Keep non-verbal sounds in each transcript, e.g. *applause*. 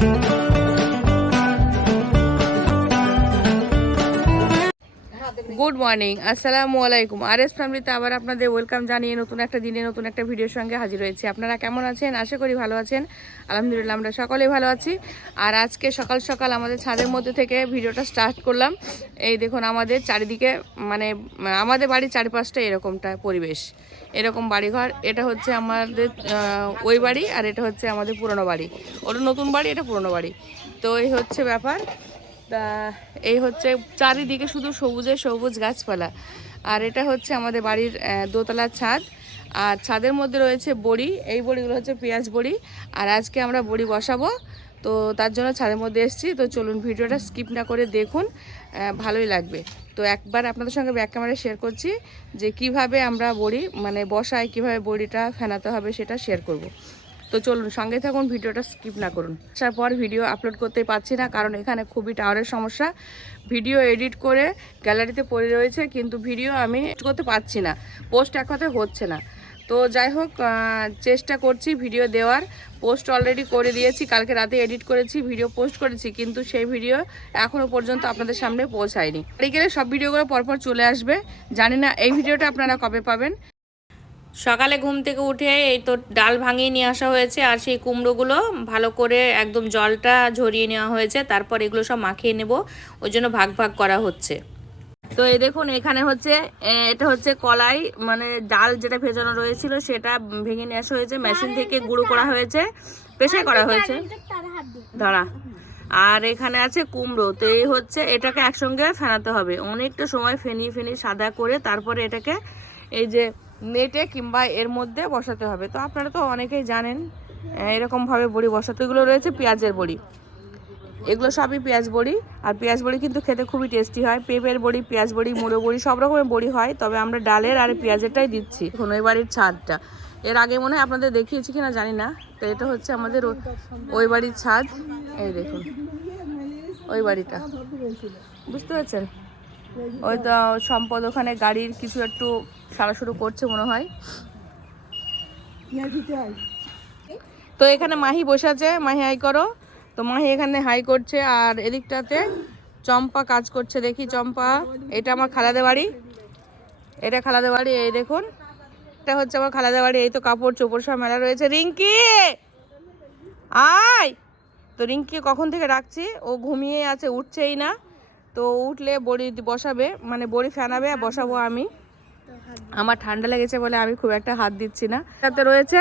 Thank you. Good morning আসসালামু আলাইকুম আর S ফ্যামিলিতে আবার আপনাদের ওয়েলকাম জানিয়ে নতুন একটা দিনে নতুন একটা ভিডিওর সঙ্গে হাজির হয়েছি। আপনারা কেমন আছেন? আশা করি ভালো আছেন। আলহামদুলিল্লাহ, আমরা সকলেই ভালো আছি। আর আজকে সকাল সকাল আমাদের ছাদের মধ্যে থেকে ভিডিওটা স্টার্ট করলাম। এই দেখুন, আমাদের চারিদিকে মানে আমাদের বাড়ির চারিপাশটা এরকমটা পরিবেশ। এরকম বাড়িঘর। এটা হচ্ছে আমাদের ওই বাড়ি আর এটা হচ্ছে আমাদের পুরনো বাড়ি। ওটা নতুন বাড়ি, এটা পুরনো বাড়ি। তো এই হচ্ছে ব্যাপার। এই হচ্ছে চারিদিকে শুধু সবুজে সবুজ গাছপালা। আর এটা হচ্ছে আমাদের বাড়ির আহ, দোতলার ছাদ। আর ছাদের মধ্যে রয়েছে বড়ি। এই বড়িগুলো হচ্ছে পেঁয়াজ বড়ি। আর আজকে আমরা বড়ি বসাবো। তো তার জন্য ছাদের মধ্যে এসেছি। তো চলুন ভিডিওটা স্কিপ না করে দেখুন। ভালোই লাগবে। তো একবার আপনাদের সঙ্গে ব্যাক ক্যামেরা শেয়ার করছি যে কীভাবে আমরা বড়ি মানে বসায় কীভাবে বড়িটা ফেনাতে হবে সেটা শেয়ার করব। তো চলুন, সঙ্গে থাকুন, ভিডিওটা স্কিপ না করুন। আসার পর ভিডিও আপলোড করতে পারছি না, কারণ এখানে খুবই টাওয়ারের সমস্যা। ভিডিও এডিট করে গ্যালারিতে পড়ে রয়েছে, কিন্তু ভিডিও আমি করতে পারছি না পোস্ট এক হচ্ছে না। তো যাই হোক চেষ্টা করছি ভিডিও দেওয়ার। পোস্ট অলরেডি করে দিয়েছি, কালকে রাতে এডিট করেছি ভিডিও পোস্ট করেছি, কিন্তু সেই ভিডিও এখনও পর্যন্ত আপনাদের সামনে পৌঁছায়নি। গেলে সব ভিডিওগুলো পরপর চলে আসবে। জানি না এই ভিডিওটা আপনারা কবে পাবেন। সকালে ঘুম থেকে উঠে এই তো ডাল ভাঙিয়ে নিয়ে আসা হয়েছে আর সেই কুমড়োগুলো ভালো করে একদম জলটা ঝরিয়ে নেওয়া হয়েছে। তারপর এগুলো সব মাখিয়ে নেব। ওই জন্য ভাগ ভাগ করা হচ্ছে। তো এই দেখুন, এখানে হচ্ছে এটা হচ্ছে কলাই মানে ডাল যেটা ভেজানো রয়েছিল সেটা ভেঙে নিয়ে আসা হয়েছে। মেশিন থেকে গুঁড়ো করা হয়েছে পেশাই করা হয়েছে। দাঁড়া। আর এখানে আছে কুমড়ো। তো এই হচ্ছে, এটাকে একসঙ্গে ফেনাতে হবে। অনেকটা সময় ফেনি ফেনি সাদা করে তারপরে এটাকে এই যে নেটে কিংবা এর মধ্যে বসাতে হবে। তো আপনারা তো অনেকেই জানেন এরকমভাবে বড়ি বসাতে, এগুলো রয়েছে পেঁয়াজের বড়ি। এগুলো সবই পেঁয়াজ বড়ি, আর পেঁয়াজ বড়ি কিন্তু খেতে খুবই টেস্টি হয়। পেঁপের বড়ি, পেঁয়াজ বড়ি, মুড়ো বড়ি, সব রকমের বড়ি হয়, তবে আমরা ডালের আর পেঁয়াজেরটাই দিচ্ছি। এখন ওই বাড়ির ছাদটা। এর আগে মনে হয় আপনাদের দেখিয়েছি কিনা জানি না, তো এটা হচ্ছে আমাদের ওই বাড়ির ছাদ। এই দেখুন, ওই বাড়িটা। বুঝতে পারছেন? ওই তো সম্পদ ওখানে গাড়ির কিছু একটু সারা শুরু করছে মনে হয়। তো এখানে মাহি বসে আছে, মাহি হাই করো। তো মাহি এখানে হাই করছে আর এদিকটাতে চম্পা কাজ করছে, দেখি চম্পা। এটা আমার খালাদের বাড়ি। এটা খালাদের বাড়ি, এই দেখুন। এটা হচ্ছে আমার খালাদের বাড়ি, এই তো কাপড় চোপড় সব মেলা রয়েছে। রিঙ্কি! আয়! তো রিঙ্কি কখন থেকে রাখছি ও ঘুমিয়ে আছে, উঠছেই না। তো উঠলে বড়ি বসাবে মানে বড়ি ফেনাবে, আর বসাবো আমি। আমার ঠান্ডা লেগেছে বলে আমি খুব একটা হাত দিচ্ছি না। তাতে রয়েছে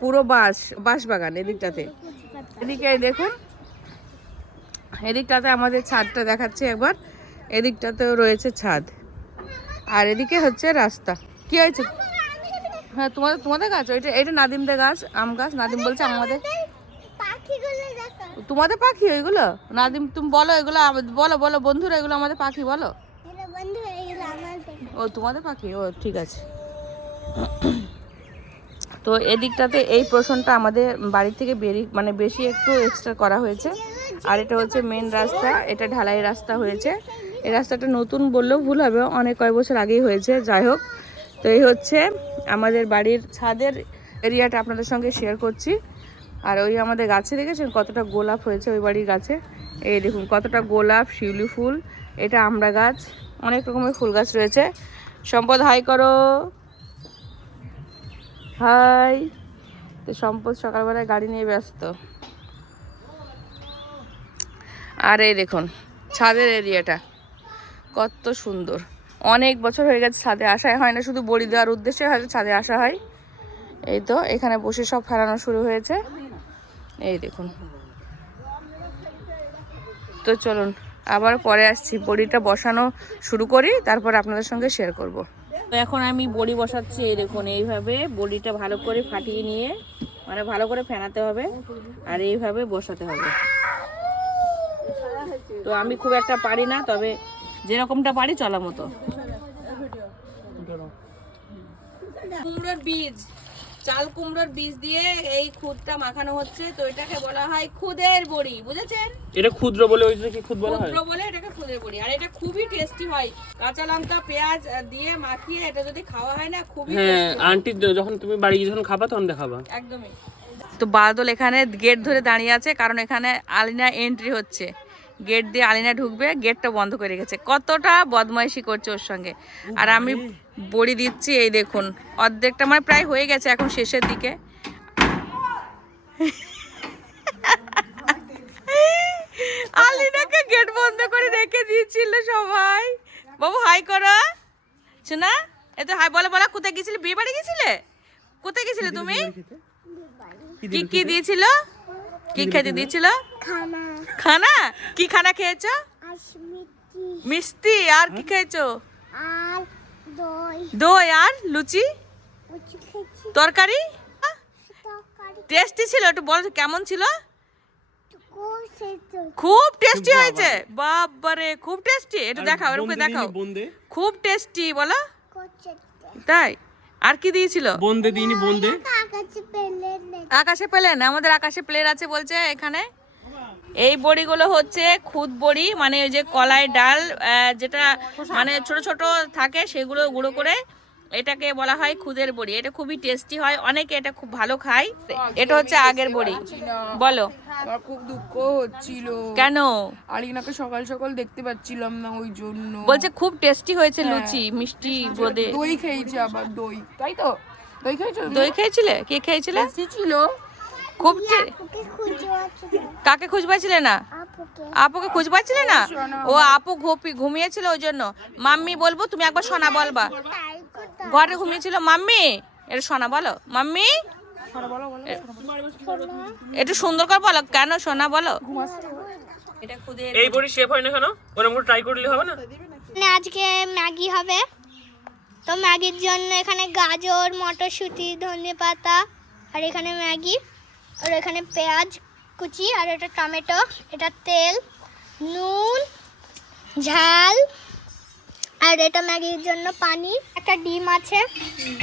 পুরো বাঁশ বাঁশ বাগান এদিকটাতে। এদিকে দেখুন, এদিকটাতে আমাদের ছাদটা দেখাচ্ছে একবার। এদিকটাতেও রয়েছে ছাদ। আর এদিকে হচ্ছে রাস্তা। কি হয়েছে? হ্যাঁ তোমাদের তোমাদের গাছ? ওইটা, এটা নাদিমদের গাছ, আম গাছ? নাদিম বলছে আমাদের তোমাদের পাখি ওইগুলো? নাদিম তুমি বলো এগুলো বলো বলো বন্ধুরা এগুলো আমাদের পাখি বলো। ও তোমাদের পাখি? ও ঠিক আছে। তো এদিকটাতে এই পোর্শনটা আমাদের বাড়ি থেকে বেরি মানে বেশি একটু এক্সট্রা করা হয়েছে। আর এটা হচ্ছে মেন রাস্তা এটা ঢালাই রাস্তা হয়েছে। এই রাস্তাটা নতুন বললেও ভুল হবে অনেক কয়েক বছর আগেই হয়েছে যাই হোক। তো এই হচ্ছে আমাদের বাড়ির ছাদের এরিয়াটা আপনাদের সঙ্গে শেয়ার করছি। আর ওই আমাদের গাছে দেখেছেন কতটা গোলাপ হয়েছে ওই বাড়ির গাছে? এই দেখুন, কতটা গোলাপ, শিউলি ফুল, এটা আমড়া গাছ, অনেক রকমের ফুল গাছ রয়েছে। সম্পদ, হাই করো। হাই। তো সম্পদ সকালবেলায় গাড়ি নিয়ে ব্যস্ত। আর এই দেখুন, ছাদের এরিয়াটা, কত সুন্দর। অনেক বছর হয়ে গেছে ছাদে আসাই হয় না, শুধু বড়ি দেওয়ার উদ্দেশ্যে হয়তো ছাদে আসা হয়। এই তো, এখানে বসে সব ফেরানো শুরু হয়েছে। এই দেখুন। তো চলুন আবার পরে আসছি। বড়িটা বসানো শুরু করি তারপর আপনাদের সঙ্গে শেয়ার করব। তো এখন আমি বড়ি বসাচ্ছি এই দেখুন এইভাবে বড়িটা ভালো করে ফাটিয়ে নিয়ে মানে ভালো করে ফেনাতে হবে আর এইভাবে বসাতে হবে। তো আমি খুব একটা পারি না তবে যেরকমটা পারি চলা মতো। কুমড়োর বীজ। চাল কুমড়োর বীজ দিয়ে এই খুদটা মাখানো হচ্ছে। তো এটাকে বলা হয় খুদের বড়ি বুঝেছেন? এটা ক্ষুদ্র বলে ওই জন্য কি ক্ষুদ্র বলা হয়? ক্ষুদ্র বলে এটাকে খুদের বড়ি। আর এটা খুবই টেস্টি হয়। কাঁচা লঙ্কা পেঁয়াজ দিয়ে মাখিয়ে এটা যদি খাওয়া হয় না খুবই হ্যাঁ আন্টি যখন তুমি বাড়ি গিয়ে যখন খাবা তখন দেখাবা। একদমই। তো বাদল এখানে গেট ধরে দাঁড়িয়ে আছে কারণ এখানে আলিনা এন্ট্রি হচ্ছে। গেট দিয়ে আলিনা ঢুকবে গেটটা বন্ধ করে রেখেছে। কতটা বদমাইশি করছে ওর সঙ্গে। আর আমি বড়ি দিচ্ছি এই দেখুন। অর্ধেকটা আমার প্রায় হয়ে গেছে এখন শেষের দিকে। আলিনাকে গেট বন্ধ করে রেখে দিয়েছিল সবাই। বাবু হাই করো। শোনা এ তো হাই বলো বলো কোথায় গেছিলে বিয়ে বাড়ি গেছিলে কোথায় গেছিলে তুমি? কি কি দিয়েছিল? কি খেতে দিয়েছিল? খানা। খানা? কি খানা খেয়েছো? মিষ্টি। আর কি খেয়েছো? আর দই। দই আর লুচি? তরকারি? তরকারি। টেস্টি ছিল একটু বলো কেমন ছিল? খুব টেস্টি হয়েছে। বাবারে। খুব টেস্টি। এটা দেখাও এরকম দেখাও। খুব টেস্টি বলো। তাই? আর কি দিয়েছিল? বন্দে দিইনি বন্দে? আকাশে আকাশে প্লেন আমাদের আকাশে প্লেন আছে বলছে এখানে। এই বড়িগুলো হচ্ছে খুদ বড়ি মানে ওই যে কলাই ডাল যেটা মানে ছোট ছোট থাকে সেগুলো গুঁড়ো করে এটাকে বলা হয় খুদের বড়ি। এটা খুবই টেস্টি হয় অনেকে এটা খুব ভালো খায়। এটা হচ্ছে আগের বড়ি। বলো। আমার খুব দুঃখ হচ্ছিল। কেন? আলিনাকে সকাল সকাল দেখতে পাচ্ছিলাম না ওই জন্য। বলছে খুব টেস্টি হয়েছে লুচি মিষ্টি বোদে। দই খেয়েছে আবার দই। তাই তো? দই খেয়েছো দই খেয়েছিলে? কে খেয়েছিলে? ছিল। খুব কাকে খুঁজ পাচ্ছিলে না? আপুকে। আপুকে খুঁজ পাচ্ছিলে না ও আপু ঘুপি ঘুমিয়েছিল ওই জন্য মাম্মি বলব তুমি একবার সোনা বলবা। ঘরে ঘুমিয়েছিল মাম্মি? এটা সোনা বলো। মাম্মি? একটু সুন্দর করে বলো। কেন সোনা বলো? এই বড়ি শেপ হয় না কেন? ওরকম করে ট্রাই করলে হবে না? মানে আজকে ম্যাগি হবে। তো ম্যাগির জন্য এখানে গাজর মটরশুঁটি ধনে পাতা আর এখানে ম্যাগি। আর এখানে পেঁয়াজ কুচি আর এটা টমেটো এটা তেল নুন ঝাল আর এটা ম্যাগির জন্য পানি একটা ডিম আছে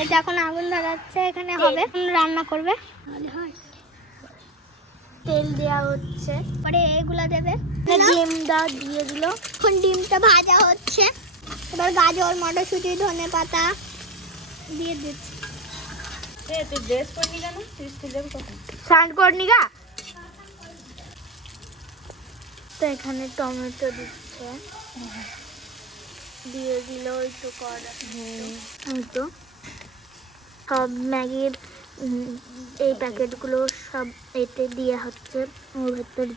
এটা এখন আগুন ধরাচ্ছে এখানে হবে রান্না করবে। তেল দেওয়া হচ্ছে। পরে এগুলো দেবে। ডিমটা দিয়ে দিল। এখন ডিমটা ভাজা হচ্ছে। এবার গাজর মটরশুঁটি ধনে পাতা দিয়ে দিচ্ছে। তুই ড্রেস করবি কেন তুই দেবো কখন স্নান করনি গা তো এখানে টমেটো দিচ্ছে। দিয়ে দিল একটু কড়া তো। সব ম্যাগির এই প্যাকেটগুলো সব এতে দেওয়া হচ্ছে। ওর ভেতর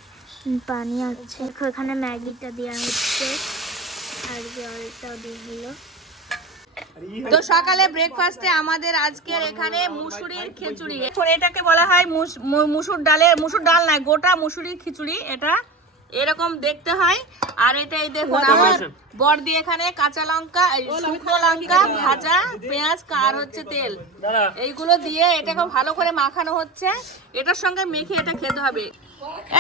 পানি আছে। এখানে ম্যাগিটা দেওয়া হচ্ছে। আর জলটাও দিয়ে হলো তো সকালে ব্রেকফাস্টে আমাদের আজকের এখানে মুসুরির খিচুড়ি। এখন এটাকে বলা হয় মুস- মুসুর ডালের মুসুর ডাল না গোটা মুসুরির খিচুড়ি এটা। এরকম দেখতে হয়। আর এটা এই দেখুন আমার বর দিয়ে এখানে কাঁচা লঙ্কা শুকনো লঙ্কা ভাজা পেঁয়াজ আর হচ্ছে তেল। এইগুলো দিয়ে এটাকে ভালো করে মাখানো হচ্ছে। এটার সঙ্গে মেখে এটা খেতে হবে।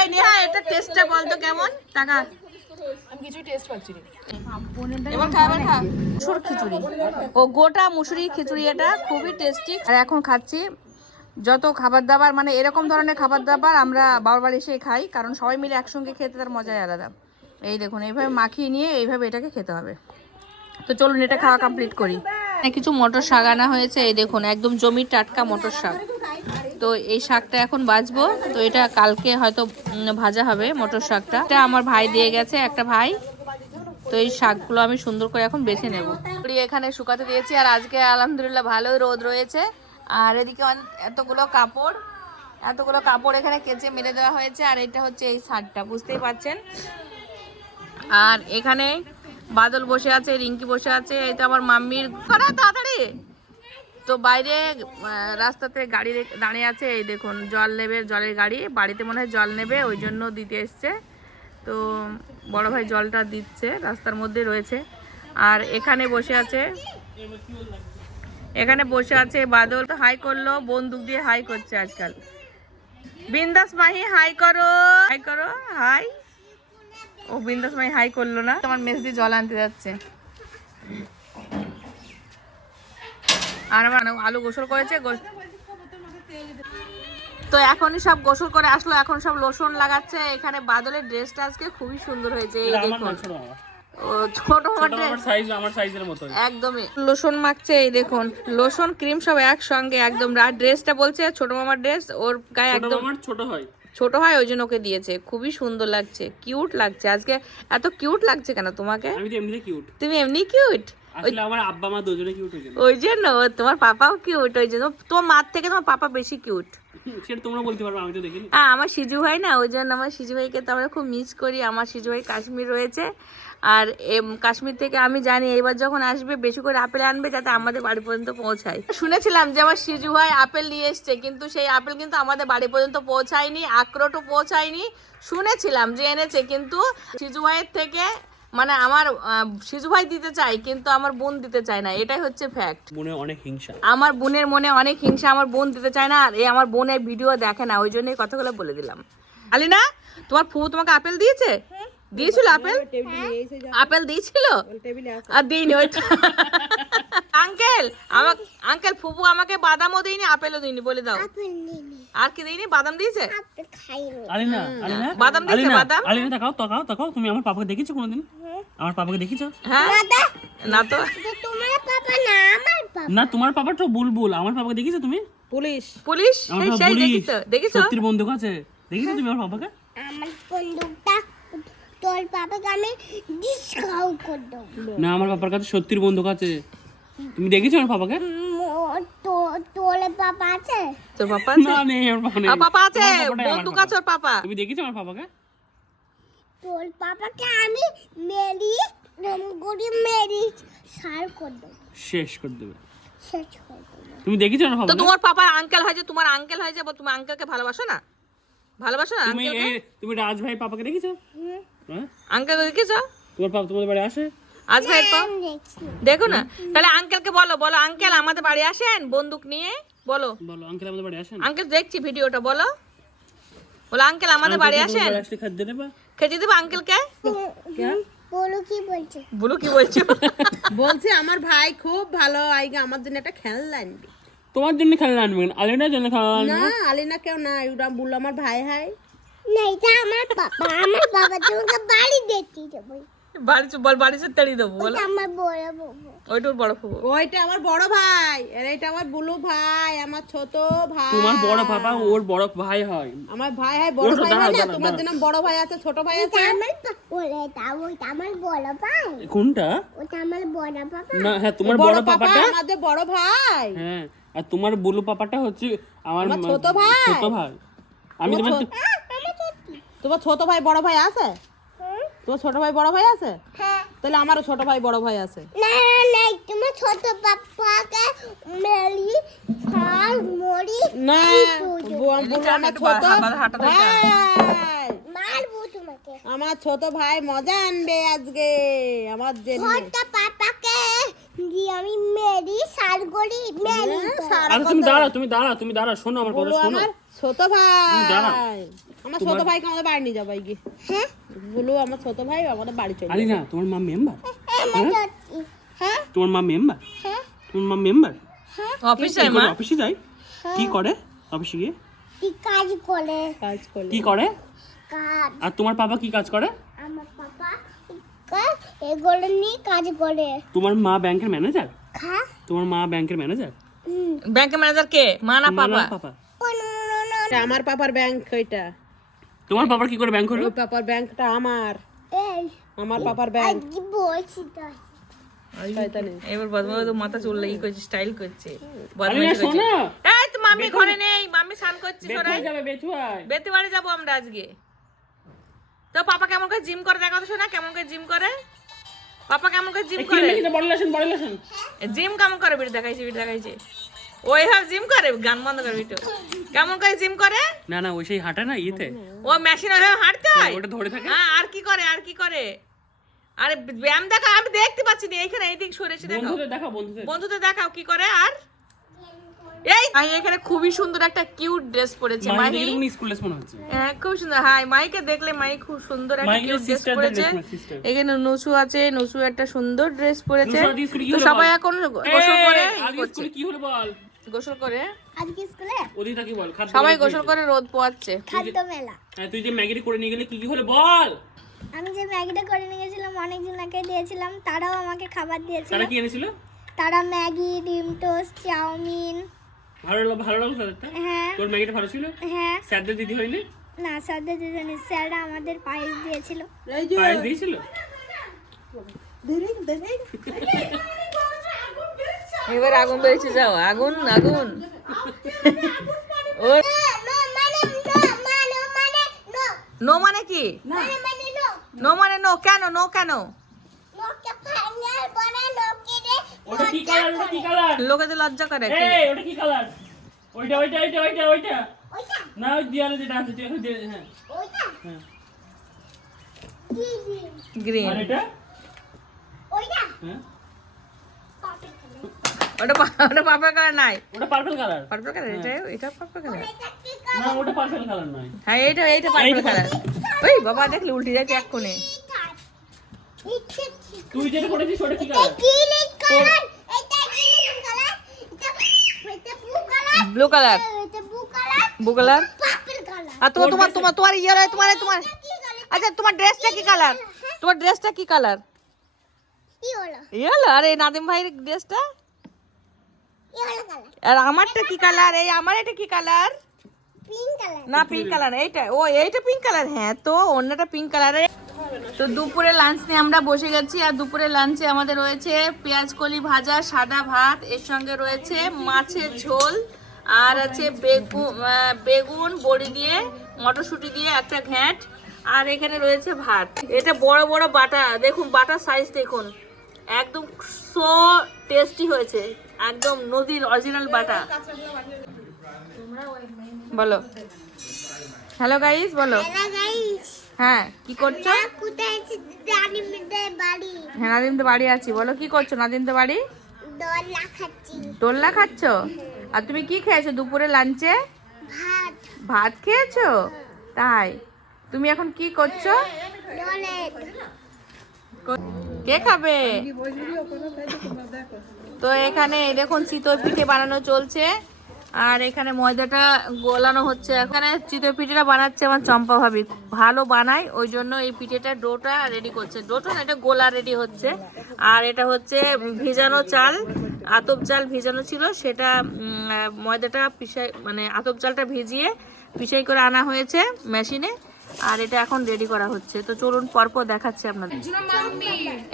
এই নেহা এটা টেস্টটা বলতো কেমন? টাকা। খিচুড়ি। ও, গোটা মুসুরি খিচুড়ি এটা খুবই টেস্টি আর এখন খাচ্ছি যত খাবার দাবার মানে এরকম ধরনের খাবার দাবার আমরা বাবার বাড়ি এসে খাই, কারণ সবাই মিলে একসঙ্গে খেতে তার মজাই আলাদা। এই দেখুন, এইভাবে মাখিয়ে নিয়ে এইভাবে এটাকে খেতে হবে। তো চলুন, এটা খাওয়া কমপ্লিট করি। কিছু মটর শাক আনা হয়েছে, এই দেখুন, একদম জমির টাটকা মটর শাক। তো এই শাকটা এখন বাজবো তো এটা কালকে হয়তো ভাজা হবে মটর শাকটা। এটা আমার ভাই দিয়ে গেছে, একটা ভাই। তো এই শাকগুলো আমি সুন্দর করে এখন বেছে নেব। এখানে শুকাতে দিয়েছি আর আজকে আলহামদুলিল্লাহ ভালোই রোদ রয়েছে। আর এদিকে এতগুলো কাপড় এতগুলো কাপড় এখানে কেচে মেলে দেওয়া হয়েছে। আর এটা হচ্ছে এই শার্টটা বুঝতেই পারছেন? আর এখানে বাদল বসে আছে, রিঙ্কি বসে আছে তো আমার মাম্মির তাড়াতাড়ি! তো বাইরে রাস্তাতে গাড়ি দাঁড়িয়ে আছে, এই দেখুন, জল নেবে, জলের গাড়ি। বাড়িতে মনে হয় জল নেবে, ওই জন্য দিতে এসছে। তো বড় ভাই জলটা দিচ্ছে, রাস্তার মধ্যে রয়েছে। আর এখানে বসে আছে, এখানে বসে আছে বাদল। তো হাই করল, বন্দুক দিয়ে হাই করছে আজকাল। বিন্দাস মাহি, হাই করো হাই করো, হাই। ও বিন্দাস মাহি, হাই করল না। তোমার মেস দিয়ে জল আনতে যাচ্ছে। আর আমার আলু গোসল করেছে তো এখনই সব গোসল করে আসলো এখন সব লোশন লাগাচ্ছে। এখানে বাদলের ড্রেসটা আজকে খুবই সুন্দর হয়েছে এই দেখুন। ছোট একদমই। লোশন মাখছে এই দেখুন। লোশন ক্রিম সব একসঙ্গে একদম আর ড্রেসটা বলছে ছোট মামার ড্রেস ওর গায়ে একদম ছোট হয়। ছোট হয় ওই জন্য ওকে দিয়েছে। খুবই সুন্দর লাগছে। কিউট লাগছে। আজকে এত কিউট লাগছে কেন তোমাকে? আমি তো এমনিতে কিউট। তুমি এমনি কিউট? আসলে আমার আব্বা মা দুজনে কিউট ওই জন্য। তোমার পাপাও কিউট ওই জন্য। তোমার মার থেকে তোমার পাপা বেশি কিউট। সেটা তোমরা বলতে পারবে আমি তো দেখিনি। হ্যাঁ আমার সিজু ভাই না ওই জন্য আমার সিজু ভাইকে তো আমরা খুব মিস করি। আমার সিজু ভাই কাশ্মীর রয়েছে। আর এম, কাশ্মীর থেকে আমি জানি এবার যখন আসবে বেশি করে আপেল আনবে যাতে আমাদের বাড়ি পর্যন্ত পৌঁছায়। শুনেছিলাম যে আমার সিজু ভাই আপেল নিয়ে এসছে কিন্তু সেই আপেল কিন্তু আমাদের বাড়ি পর্যন্ত পৌঁছায়নি আখরোটও পৌঁছায়নি। শুনেছিলাম যে এনেছে কিন্তু সিজু ভাইয়ের থেকে মানে আমার সিজু ভাই দিতে চাই কিন্তু আমার বোন দিতে চায় না এটাই হচ্ছে ফ্যাক্ট মনে অনেক হিংসা। আমার বোনের মনে অনেক হিংসা আমার বোন দিতে চায় না আর এই আমার বোনের ভিডিও দেখে না ওই জন্যই কথাগুলো বলে দিলাম। আলিনা তোমার ফু তোমাকে আপেল দিয়েছে? দিয়েছিল আপেল? আপেল দিয়েছিল? আর দিইনি ওইটা। আঙ্কেল আমার আঙ্কেল ফুফু আমাকে বাদামও দিইনি আপেলও দিইনি বলে দাও। আর কি দিইনি? বাদাম দিয়েছে? আলিনা আলিনা বাদাম দিয়েছে বাদাম? আলিনা তাকাও তাকাও তাকাও তুমি আমার পাপাকে দেখেছ কোনোদিন? আমার পাপাকে দেখেছ? হ্যাঁ। না তো। তোমার পাপা না আমার পাপা। না তোমার পাপা তো বুলবুল আমার পাপাকে দেখেছ তুমি? পুলিশ। পুলিশ? সেই সেই দেখিছো দেখিছো? সত্যির বন্দুক আছে। দেখেছ তুমি আমার পাপাকে? আমার বন্দুকটা তোর আমি ডিসকাউন্ট করে দেবো। না আমার পাপার কাছে সত্যির বন্দুক আছে। তুমি দেখেছ আমার তো- তোর পাপা আছে? তোর পাপা আছে? না নেই আমার পাপা নেই। পাপা আছে? তোমার বন্দুক পাপা। আছে ওর পাপা তুমি দেখেছ আমার পাপাকে তোর পাপাকে আমি মেরি রমগুড়ি মেরি সার করে দেবো। শেষ করে দেবে। শেষ করে দেবো। তুমি দেখেছ আমার তো তোমার পাপা আঙ্কেল হয় যে তোমার আঙ্কেল হয় যে তুমি আঙ্কেলকে ভালোবাসো না? ভালোবাসো না তুমি তুমি রাজ ভাই পাপাকে দেখেছ? হ্যাঁ? আঙ্কেল দেখেছ? তোমার পাপা তোমাদের বাড়ি আসে? আজ পা দেখো না। তাহলে আঙ্কেলকে বলো বলো আঙ্কেল আমাদের বাড়ি আসেন? বন্দুক নিয়ে? বলো। বলো আঙ্কেল আমাদের বাড়ি আসেন? আঙ্কেল দেখছি ভিডিওটা বলো। বলো আঙ্কেল আমাদের বাড়ি আসেন? দেবা? খেতে দেবো আঙ্কেলকে? বলো কি বলছে? বলো কি বলছো? বলছে *laughs* আমার ভাই খুব ভালো আইগা আমার জন্য একটা খেলনা আনবি। তোমার জন্য খেলনা আনবেন আলিনার জন্য খেলনা আনবেন না আলিনা কেউ না ওরা বলল আমার ভাই হাই। না এটা আমার পাপা আমার বাবা তোমাকে বাড়ি দেখতে যাব বাড়ি চো- বল বাড়ি চো তেড়িয়ে দেবো বলো। আমার বড় বাবু ওইটুর বড় ফুবো। ওইটা আমার বড় ভাই আর এটা আমার বুলু ভাই আমার ছোট ভাই। তোমার বড় পাপা ওর বড় ভাই হয়। আমার ভাই হয় বড় ভাই না তোমার জন্য বড় ভাই আছে ছোট ভাই আছে। আমার বড় ভাই। কোনটা? ওটা আমার বড় পাপা না হ্যাঁ তোমার বড় পাপাটা আমাদের বড় ভাই। হ্যাঁ। আর তোমার বুলু পাপাটা হচ্ছে আমার ছোট ভাই। ছোট ভাই। আমি তোমার ছোট- তোমার ছোট ভাই বড় ভাই আছে? তোমার ছোট ভাই বড় ভাই আছে? হ্যাঁ। তাহলে আমারও ছোট ভাই বড় ভাই আছে। না না তোমার ছোট পাপাকে মেলি আর মরি না বু- বলব আমার ছোট হাঁটাতে ভাই। মারবো তোমাকে আমার ছোট ভাই মজা আনবে আজকে আমার জন্য ছোট পাপাকে দিয়ে আমি মেরি সার করি মেরি সারা আরে তুমি দাঁড়াও তুমি দাঁড়াও তুমি দাঁড়াও শোনো আমার কথা শোনো। ছোট ভাই। আমার ছোট ভাইকে আমাদের বাড়ি নিয়ে যাব গিয়ে হ্যাঁ? বলু আমার ছোট ভাই আমাদের বাড়ি চলে আরে না তোমার মা মেম্বার হ্যাঁ? তোমার মা মেম্বার হ্যাঁ? তোমার মা মেম্বার অফিসে মা? অফিসে যায়? কি করে অফিসে গিয়ে? কি কাজ করে? কাজ করলে কি করে? আর তোমার পাপা কি কাজ করে? আমার কাজ এগুলো নিয়ে কাজ করে। তোমার মা ব্যাংকের ম্যানেজার? খা তোমার মা ব্যাংকের ম্যানেজার? ব্যাংকের ম্যানেজার কে? মা না পাপা? এটা আমার পাপার ব্যাংক ওইটা তোমার পাপার কি করে ব্যাংক হলো? পাপার ব্যাংকটা আমার। এই আমার পাপার ব্যাংক। কি বলছি তো এবার বদমাস তো মাথা চুল লাগি করছে স্টাইল করছে। আরে করছে। এই তো মাম্মি ঘরে নেই মাম্মি স্নান করছে সরাই যাব আমরা আজকে। তো পাপা কেমন করে জিম করে? দেখো তো শোনা কেমন করে জিম করে? পাপা কেমন করে জিম করে? বড় বড় জিম কেমন করে? বিড়ি দেখাইছে বিড়ি দেখাইছে। ওই হাব জিম করে? গান বন্ধ করে বিটু। কেমন করে জিম করে? না না ওই সেই হাঁটা না ইয়েতে। ও মেশিন ওইভাবে হাঁটতে হয় ওটা ধরে থাকে। হ্যাঁ আর কি করে আর কি করে? আরে ব্যায়াম দেখা আমি দেখতে পাচ্ছি না এখানে এইদিক সরেছে দেখাও বন্ধুদের দেখাও বন্ধুদের। বন্ধুদের দেখাও কি করে আর? এই মাহি এখানে খুবই সুন্দর একটা কিউট ড্রেস পরেছে। মাহি? স্কুল ড্রেস মনে হচ্ছে। হ্যাঁ খুব সুন্দর। হাই মাইকে দেখলে মাই খুব সুন্দর একটা কিউট ড্রেস পরেছে। এখানে নসু আছে নসু একটা সুন্দর ড্রেস পরেছে। তো সবাই এখন গোসল করে। স্কুলে কি হলো বল? গোসল করে? আজকে স্কুলে ওদিকে তাকি বল সবাই গোসল করে রোদ পোয়াচ্ছে। খাদ্য মেলা। হ্যাঁ তুই যে ম্যাগি করে নিয়ে গেলে কি কি হলো বল? আমি যে ম্যাগিটা করে নিয়ে গেছিলাম অনেক অনেকজনকে দিয়েছিলাম তারাও আমাকে খাবার দিয়েছিল। তারা কি এনেছিল? তারা ম্যাগি ডিম টোস্ট চাউমিন। ভালো লাগল ভালো লাগল তাদেরটা হ্যাঁ। তোর ম্যাগিটা ভালো ছিল? হ্যাঁ। স্যারদের দিদি হয়নি? না স্যারদের দুজনে স্যাররা আমাদের পায়েস দিয়েছিল। পায়েস দিয়েছিল? এবার আগুন বেরিয়েছে যাও। আগুন আগুন। ও নো মানে কি? নো। মানে নো। কেন? নো কেন? ওটা কি কালার ওটা কি কালার লজ্জা করে এই ওটা কি কালার ওইটা ওইটা ওইটা ওইটা ওইটা। না ওই দেয়ালে যেটা আছে তুই হ্যাঁ। হ্যাঁ। গ্রিন আর এটা? হ্যাঁ। ওটা পা- ওটা পার্পল কালার নাই। ওটা পার্পল কালার পার্পল কালার এটা এটা পার্পল কালার না ওটা পার্পল কালার নয়। হ্যাঁ এইটা এইটা পার্পল কালার ওই বাবা দেখলে উল্টে যাচ্ছে এক কোণে। তুই যেটা করেছিস ওটা কি colour blue colour blue colour আর তোমার তোমার তোমার তোমার ইয়ে রয়, তোমার তোমার আচ্ছা তোমার ড্রেসটা কি কালার তোমার ড্রেসটা কি কালার ইয়েলো আর এই নাদিম ভাইয়ের ড্রেসটা আর আমারটা কি কালার এই আমার এটা কি কালার না পিঙ্ক কালার এইটা ও এইটা পিঙ্ক কালার হ্যাঁ তো অন্যটা পিঙ্ক কালারের তো দুপুরে লাঞ্চ নিয়ে আমরা বসে গেছি, আর দুপুরে লাঞ্চে আমাদের রয়েছে পেঁয়াজ কলি ভাজা, সাদা ভাত, এর সঙ্গে রয়েছে মাছের ঝোল, আর আছে বেগুন বেগুন, বড়ি দিয়ে, মটরশুঁটি দিয়ে একটা ঘ্যাঁট, আর এখানে রয়েছে ভাত। এটা বড় বড় বাটা, দেখুন বাটার সাইজ দেখুন। একদম সো টেস্টি হয়েছে, একদম নদীর অরিজিনাল বাটা। বলো। হ্যালো গাইস বলো। হ্যাঁ কি করছ? হ্যাঁ নাদিম তো বাড়ি। আছি। বলো কি করছ নাদিম তো বাড়ি? দোল্লা খাচ্ছ। আর তুমি কি খেয়েছো দুপুরে লাঞ্চে? ভাত। ভাত খেয়েছো? তাই। তুমি এখন কি করছ? কে খাবে? তো এখানে দেখুন চিতই পিঠে বানানো চলছে। আর এখানে ময়দাটা গোলানো হচ্ছে। এখানে চিতই পিঠেটা বানাচ্ছে আমার চম্পা ভাবি। ভালো বানায় ওই জন্য এই পিঠেটা ডোটা রেডি করছে। ডোটা এটা গোলা রেডি হচ্ছে। আর এটা হচ্ছে ভিজানো চাল আতপ চাল ভিজানো ছিল। সেটা ময়দাটা পিসাই মানে আতপ চালটা ভিজিয়ে পিসাই করে আনা হয়েছে মেশিনে। আর এটা এখন রেডি করা হচ্ছে। তো চলুন পরপর দেখাচ্ছি আপনাদের।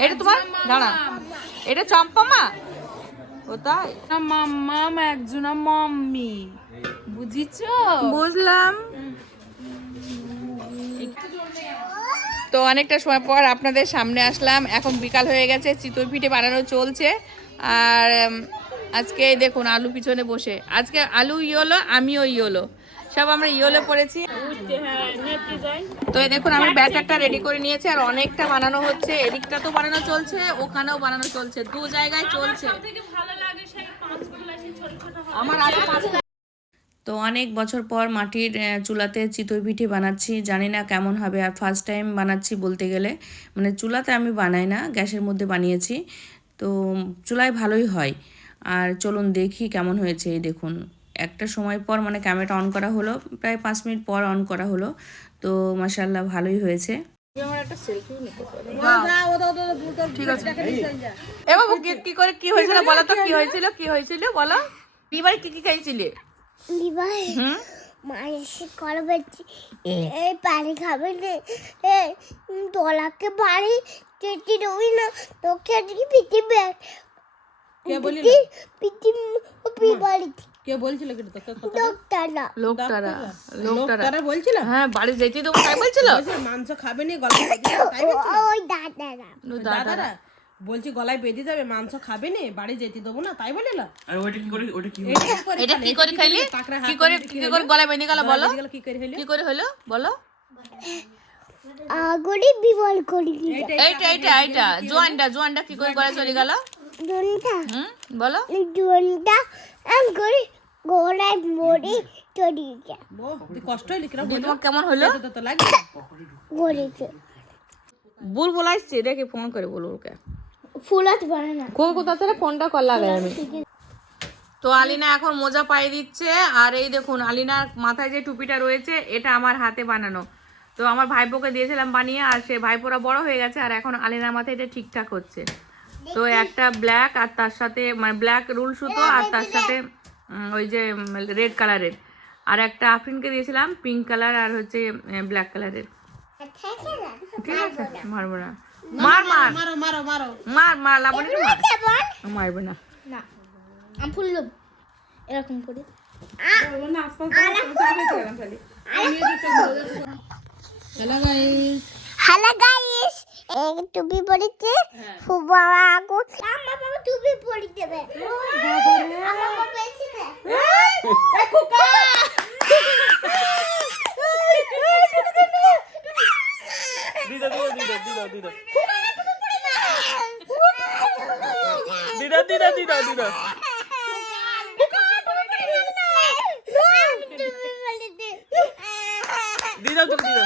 এটা তোমার? দাঁড়া। এটা চম্পা মা? ও তাই? মাম্মাম একজন মাম্মি। বুঝিছো? বুঝলাম। তো অনেকটা সময় পর আপনাদের সামনে আসলাম। এখন বিকাল হয়ে গেছে চিতই পিঠে বানানো চলছে। আর আজকে দেখুন আলু পিছনে বসে। আজকে আলু ইয়ে হলো আমিও ইয়োলো সব আমরা ইয়োলো পড়েছি তো এই দেখুন আমি ব্যাটারটা রেডি করে নিয়েছি আর অনেকটা বানানো হচ্ছে। এদিকটা তো বানানো চলছে, ওখানেও বানানো চলছে। দু জায়গায় চলছে। আমার আগে তো অনেক বছর পর মাটির চুলাতে চিতই পিঠে বানাচ্ছি। জানি না কেমন হবে। আর ফার্স্ট টাইম বানাচ্ছি বলতে গেলে। মানে চুলাতে আমি বানাই না, গ্যাসের মধ্যে বানিয়েছি। তো চুলায় ভালোই হয়। আর চলুন দেখি কেমন হয়েছে, এই দেখুন। একটা সময় পর মানে ক্যামেরাটা অন করা হলো প্রায় পাঁচ মিনিট পর অন করা হলো। তো মাসাল্লাহ ভালোই হয়েছে। ঠিক আছে। কি কি করে কি হয়েছিল বলো তো কি হয়েছিল কি হয়েছিল বলো। কি কি খাইছিলে এই পানি খাবে না। এই দোলাকে বাড়ি চেটি রবি না তোকে আজকে পিটি ব্যাগ কে বলি পিটি পিটি বাড়ি কে বলছিল কি তোকে কথা লোকটারা। লোকটারা বলছিল? হ্যাঁ বাড়ি যেতে দেবো তাই বলছিল? মাংস খাবে নি বলছিল? ওই দাদারা। দাদারা। বলছি গলায় বেঁধে যাবে মাংস খাবে নি বাড়ি যেতে দেবো না তাই বলিল? আর ওইটা কি করে ওটা কি এটা কি করে খাইলি? কি করে কি করে গলায় বেঁধে গেল বলো? কি করে হইল? কি করে হলো বলো। আগরি বিবল করি এইটা এইটা এইটা জোয়ানটা জোয়ানটা কি করে গলায় চলে গেল? জনটা হুম? বলো। আগরি গোড়ায় মরি চড়িয়ে ও তুই কষ্ট হইলি তোমার কেমন হলো? বুল বলাইছে দেখে ফোন করে বলো ওকে ফুলাতে পারে না। কো কোথা থেকে ফোনটা কল লাগাই আমি। তো আলিনা এখন মোজা পায়ে দিচ্ছে আর এই দেখুন আলিনার মাথায় যে টুপিটা রয়েছে এটা আমার হাতে বানানো। তো আমার ভাইপোকে দিয়েছিলাম বানিয়ে আর সে ভাইপোরা বড় হয়ে গেছে আর এখন আলিনার মাথায় এটা ঠিকঠাক হচ্ছে। তো একটা ব্ল্যাক আর তার সাথে মানে ব্ল্যাক রুল সুতো আর তার সাথে ওই যে রেড কালারের আর একটা আফরিনকে দিয়েছিলাম পিঙ্ক কালার আর হচ্ছে ব্ল্যাক কালারের ঠিক আছে মারবো না মার মার মারো মারো মারো মার মার লাবণী মার মারবে না না আমি ফুললাম এরকম করে হ্যালো গাইস হ্যালো গাইস টুপি পড়েছে খুব বড় আগুন আমার বাবা টুপি পরে দেবে আমার বাবা পেয়েছে না দিদা দিদা দিদা দিদা দিদা। দিদা দিদা দিদা দিদা। দিদা তুমি দিদা।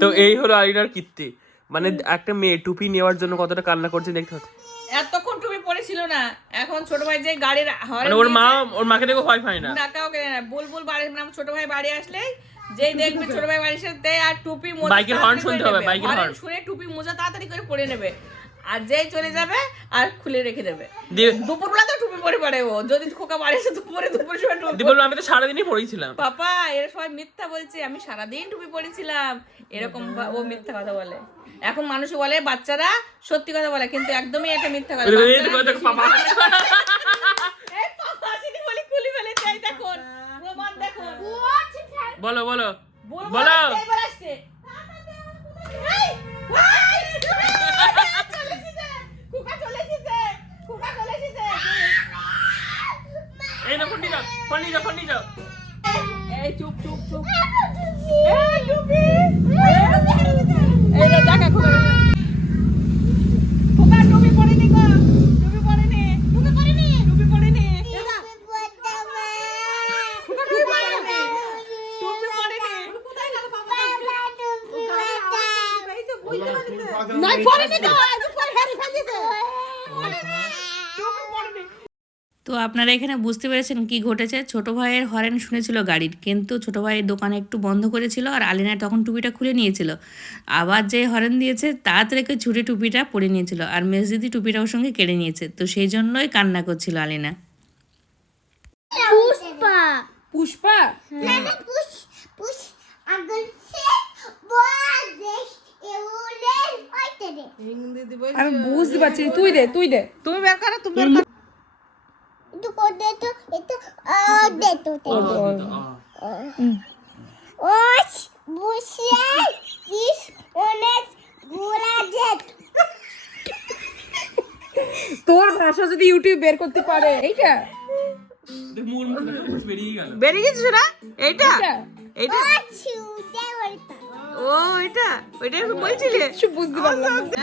তো? এই হলো আলিনার কীর্তি। মানে একটা মেয়ে টুপি নেওয়ার জন্য কতটা কান্না করছে দেখতে পাচ্ছি এতক্ষণ টুপি পড়েছিল না এখন ছোট ভাই যে গাড়ির মানে ওর মা ওর মাকে দেখো ভয় পায় না। না কাউকে না। বুলবুল বাড়ি মানে ছোট ভাই বাড়ি আসলে যেই দেখবে ছোট ভাই বাড়ি আসতে আর টুপি মোজা বাইকের হর্ন শুনতে হবে, বাইকের হর্ন। শুনে টুপি মোজা তাড়াতাড়ি করে পরে নেবে। আর যেই চলে যাবে আর খুলে রেখে দেবে। দুপুরবেলা তো টুপি পরে পড়ে ও। যদি খোকা বাড়ি এসে দুপুরে দুপুর সময় টুপি বলল আমি তো সারাদিনই পড়েছিলাম পাপা এরা সবাই মিথ্যা বলছে আমি সারাদিন টুপি পরেছিলাম। এরকম ও মিথ্যা কথা বলে। এখন মানুষ বলে বাচ্চারা সত্যি কথা বলে কিন্তু একদমই এটা মিথ্যা কথা। পাপা এই পাপা আসেনি বলে খুলে ফেলেছে দেখুন। প্রমাণ দেখুন। বলো বলো। বলো এই টুপি। পরে আপনারা এখানে বুঝতে পেরেছেন কি ঘটেছে। ছোট ভাইয়ের হরেন শুনেছিল গাড়ির কিন্তু ছোট ভাইয়ের দোকানে একটু বন্ধ করেছিল আর আলিনা তখন টুপিটা খুলে নিয়েছিল। আবার যে হরেন দিয়েছে তাড়াতাড়ি ছুটে টুপিটা পরে নিয়েছিল আর মেজদিদি টুপিটা ওর সঙ্গে কেড়ে নিয়েছে। তো সেই জন্যই কান্না করছিল আলিনা। পুষ্পা। পুষ্পা? হিন্দি দিব আমি বুঝতে পারছি তুই দে তুই দে। তুমি বের করো তুমি বের করো দুটো এটা দেতো ওস বুসিয়া তোর ভাষা যদি ইউটিউব বের করতে পারে এইটা? বেরিয়ে গেছে না এইটা? এইটা? ও এটা ওইটা এরকম বলছিলে? বুঝতে পারলাম না।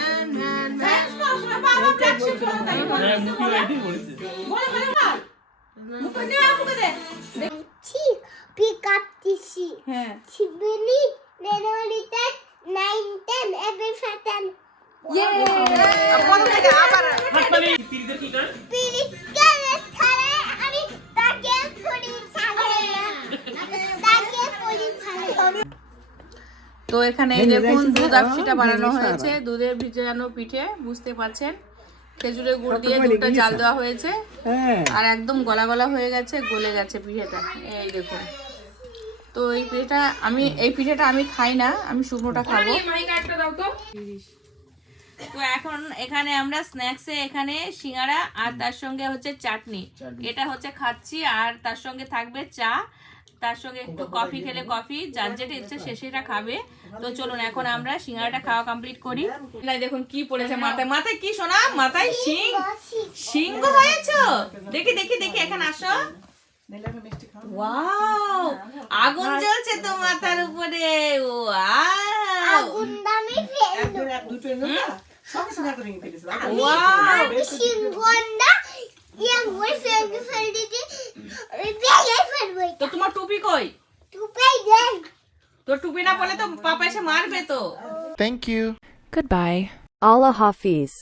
তো এখানে দেখুন দুধ আকসিটা বানানো হয়েছে। দুধের ভিজানো পিঠে বুঝতে পারছেন? খেজুরের গুড় দিয়ে দুধটা জাল দেওয়া হয়েছে। আর একদম গলা গলা হয়ে গেছে গলে গেছে পিঠেটা। এই দেখুন। তো এই পিঠেটা আমি এই পিঠেটা আমি খাই না আমি শুকনোটা খাব। মাইকা একটা দাও তো। তো এখন এখানে আমরা স্ন্যাক্সে এখানে সিঙ্গারা আর তার সঙ্গে হচ্ছে চাটনি। এটা হচ্ছে খাচ্ছি আর তার সঙ্গে থাকবে চা তার সঙ্গে একটু কফি খেলে কফি যার যেটা ইচ্ছে সে সেটা খাবে। তো চলুন এখন আমরা সিঙ্গারাটা খাওয়া কমপ্লিট করি। দেখুন কি পড়েছে মাথায়। মাথায় কি শোনা মাথায় শিং। সিংহ হয়েছো? দেখি দেখি দেখি এখানে আসো। ওয়াও! আগুন জ্বলছে তো মাথার উপরে। ওয়াও! গুন্দামি ফেলল। ওয়াও! तो तुम्हारे टूपी कोई? टूपी जाए। तो टूपी ना पहले तो पापा से मार दे तो। Thank you. Bye Allah Hafiz.